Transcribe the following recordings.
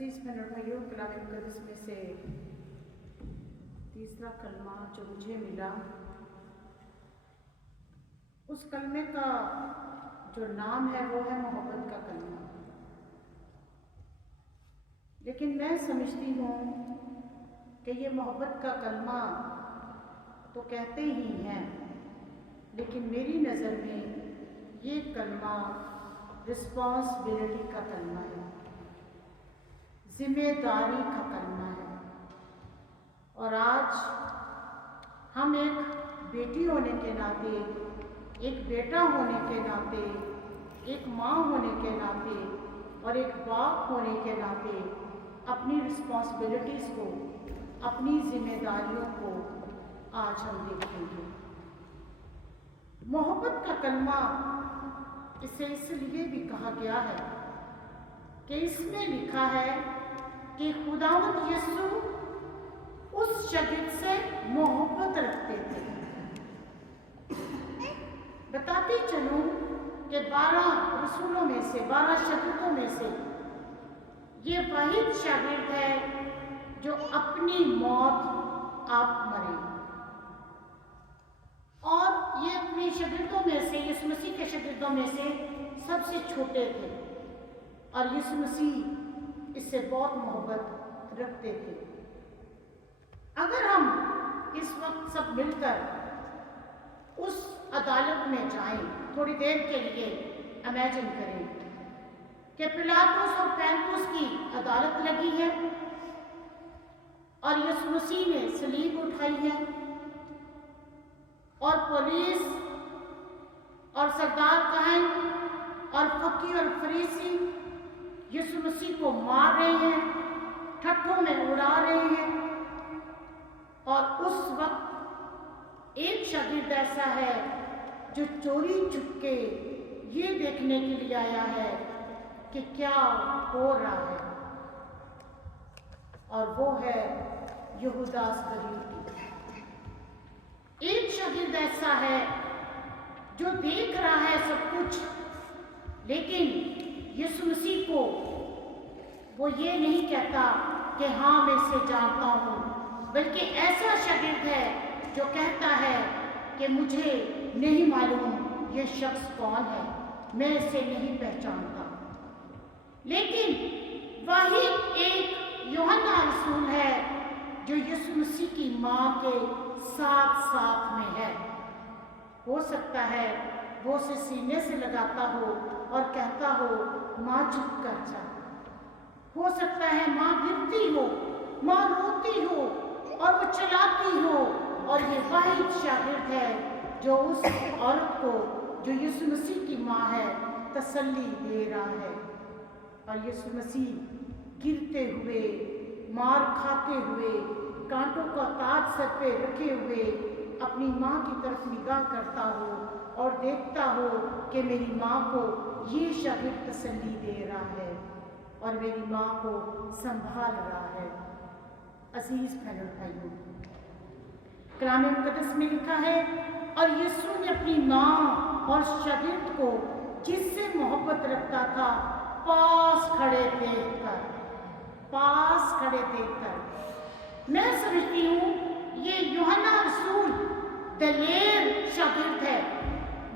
عزیز بہنوں اور بھائیوں، کلام مقدس میں سے تیسرا کلمہ جو مجھے ملا، اس کلمے کا جو نام ہے وہ ہے محبت کا کلمہ۔ لیکن میں سمجھتی ہوں کہ یہ محبت کا کلمہ تو کہتے ہی ہیں، لیکن میری نظر میں یہ کلمہ رسپانسبلٹی کا کلمہ ہے، ذمہ داری کا کلمہ ہے۔ اور آج ہم ایک بیٹی ہونے کے ناطے، ایک بیٹا ہونے کے ناطے، ایک ماں ہونے کے ناطے اور ایک باپ ہونے کے ناطے اپنی رسپانسبلٹیز کو، اپنی ذمہ داریوں کو آج ہم دیکھیں گے۔ محبت کا کلمہ اسے اس لیے بھی کہا گیا ہے کہ اس میں لکھا ہے کہ خداوند یسوع اس شاگرد سے محبت رکھتے تھے۔ بتاتی چلوں کہ 12 رسولوں میں سے، 12 شاگردوں میں سے یہ واحد شاگرد ہے جو اپنی موت آپ مرے، اور یہ اپنے شاگردوں میں سے، یسوع مسیح کے شاگردوں میں سے سب سے چھوٹے تھے، اور یسوع مسیح اس سے بہت محبت رکھتے تھے۔ اگر ہم اس وقت سب مل کر اس عدالت میں جائیں، تھوڑی دیر کے لیے امیجن کریں کہ پلاطس اور پینتوس کی عدالت لگی ہے اور یسوع مسیح نے صلیب اٹھائی ہے، اور پولیس اور سردار کاہن اور فقی اور فریسی یسوع مسیح کو مار رہے ہیں، ٹھٹھوں میں اڑا رہے ہیں، اور اس وقت ایک شاگرد ایسا ہے جو چوری چھپ کے یہ دیکھنے کے لیے آیا ہے کہ کیا ہو رہا ہے، اور وہ ہے یہودا اسکریوتی۔ ایک شاگرد ایسا ہے جو دیکھ رہا ہے سب کچھ، لیکن یسوع مسیح کو وہ یہ نہیں کہتا کہ ہاں میں اسے جانتا ہوں، بلکہ ایسا شاگرد ہے جو کہتا ہے کہ مجھے نہیں معلوم یہ شخص کون ہے، میں اسے نہیں پہچانتا۔ لیکن واحد ایک یوحنا رسول ہے جو یسوع مسیح کی ماں کے ساتھ میں ہے۔ ہو سکتا ہے وہ اسے سینے سے لگاتا ہو اور کہتا ہو ماں چپ کر جا۔ ہو سکتا ہے ماں گرتی ہو، ماں روتی ہو اور وہ چلاتی ہو، اور یہ واحد شاگرد ہے جو اس عورت کو جو یسوع مسیح کی ماں ہے تسلی دے رہا ہے، اور یسوع مسیح گرتے ہوئے، مار کھاتے ہوئے، کانٹوں کا تاج سر پہ رکھے ہوئے اپنی ماں کی طرف نگاہ کرتا ہو اور دیکھتا ہو کہ میری ماں کو یہ شاگرد تسلی دے رہا ہے اور میری ماں کو سنبھال رہا ہے۔ عزیز بہنوں اور بھائیوں، کلام مقدس میں لکھا ہے، اور یسوع نے اپنی ماں اور شاگرد کو جس سے محبت رکھتا تھا پاس کھڑے دیکھ کر میں سمجھتی ہوں یہ یوحنا رسول دلیر شاگرد ہے،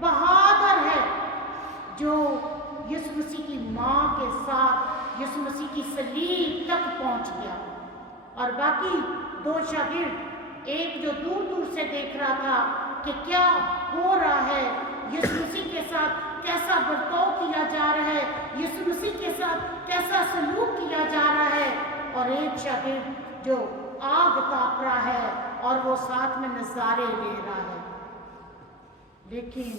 بہادر ہے، جو یسوع مسیح کی ماں کے ساتھ یسوع مسیح کی صلیب تک پہنچ گیا، اور باقی 2 شاگرد، ایک جو دور دور سے دیکھ رہا تھا کہ کیا ہو رہا ہے، یسوع مسیح کے ساتھ کیسا برتاؤ کیا جا رہا ہے، یسوع مسیح کے ساتھ کیسا سلوک کیا جا رہا ہے، اور ایک شاگرد جو آگ تاپ رہا ہے اور وہ ساتھ میں نظارے لے رہا ہے۔ لیکن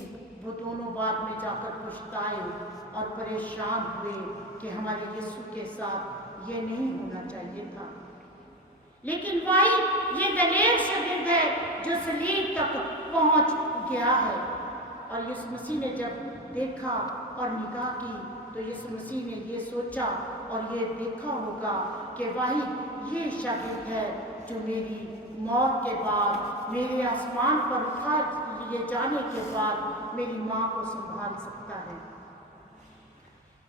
وہ دونوں بعد میں جا کر پچھتائے اور پریشان ہوئے کہ ہمارے یسوع کے ساتھ یہ نہیں ہونا چاہیے تھا۔ لیکن واحد یہ دلیر شاگرد ہے جو صلیب تک پہنچ گیا ہے، اور یسوع مسیح نے جب دیکھا اور نگاہ کی تو یسوع مسیح نے یہ سوچا اور یہ دیکھا ہوگا کہ واحد یہ شاگرد ہے جو میری موت کے بعد، میرے آسمان پر اٹھا لیے جانے کے بعد میری ماں کو سنبھال سکتا ہے۔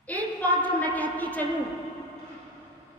ایک بات جو میں کہتی چلوں